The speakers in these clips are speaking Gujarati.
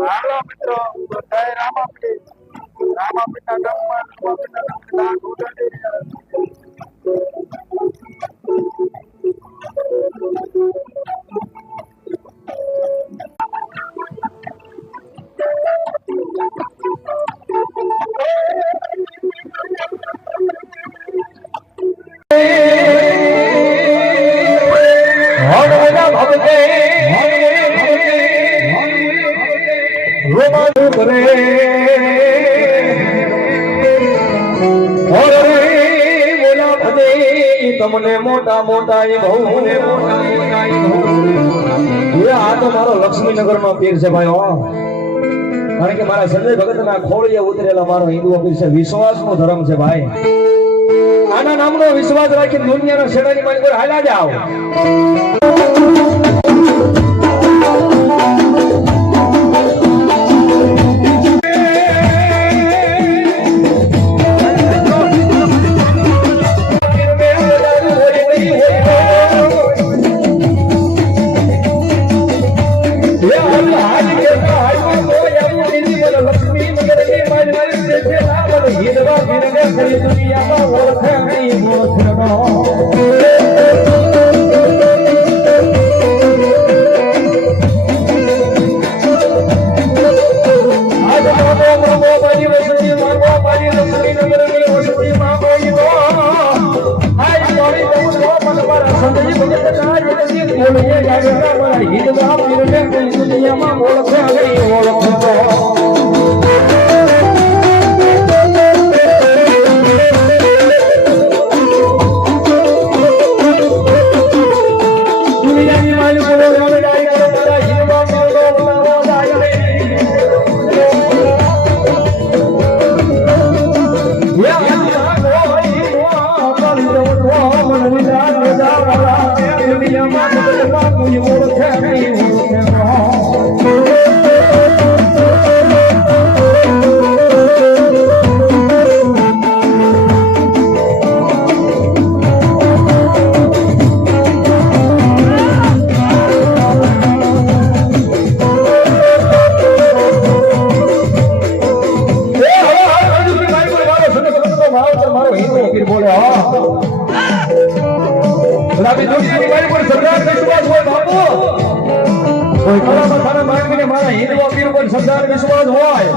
હાલો મિત્રો બધાય રામાપીર રામાપીરના ગામમાં રામાપીરના ગામમાં રોમાન ભજે તમને મોટા મોટા એ બહુ મને આ તો મારો લક્ષ્મીનગરમાં પીર છે ભાઈ કારણ કે મારા સંજય ભગત ના ખોળીએ ઉતરેલા મારો હિન્દુ પીર છે વિશ્વાસ નો ધર્મ છે ભાઈ આના નામનો વિશ્વાસ રાખી દુનિયાના શેડાની મારી પર હાલ્યા જાઓ. કોઈ દુનિયામાં ઓળખે નહીં ઓળખતો સરદાર વિશ્વાસ હોય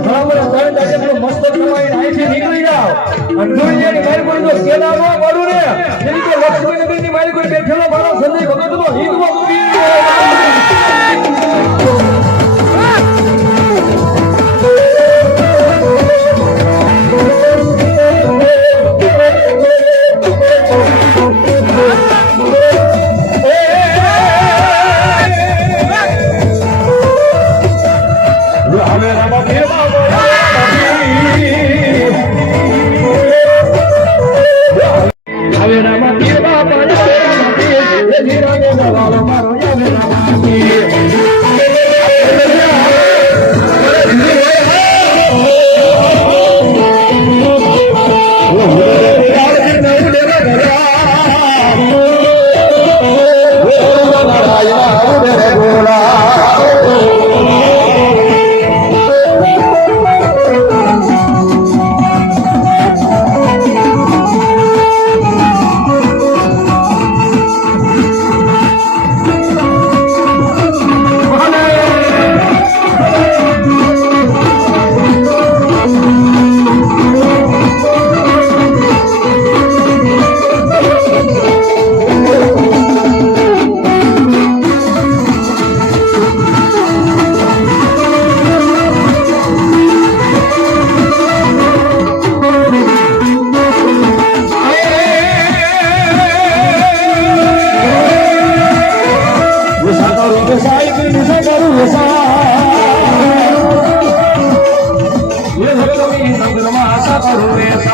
બરાબર ત્રણ તારીખનું મસ્ત કમાઈ અહીંથી નીકળી જાવ અને દુનિયાની મારી કોઈ જો કેદારમાં મળું ને જેમ કે લક્ષ્મીનગરની મારી કોઈ બેઠેલો મારો ભગત નો હિંદવો હવે Maro,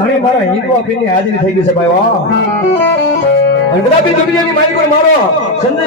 ઘણી મારા હિન્દુ આપીની હાજરી થઈ ગઈ છે ભાઈ અને કદાપી દુનિયાની માલિક પણ મારો સંજય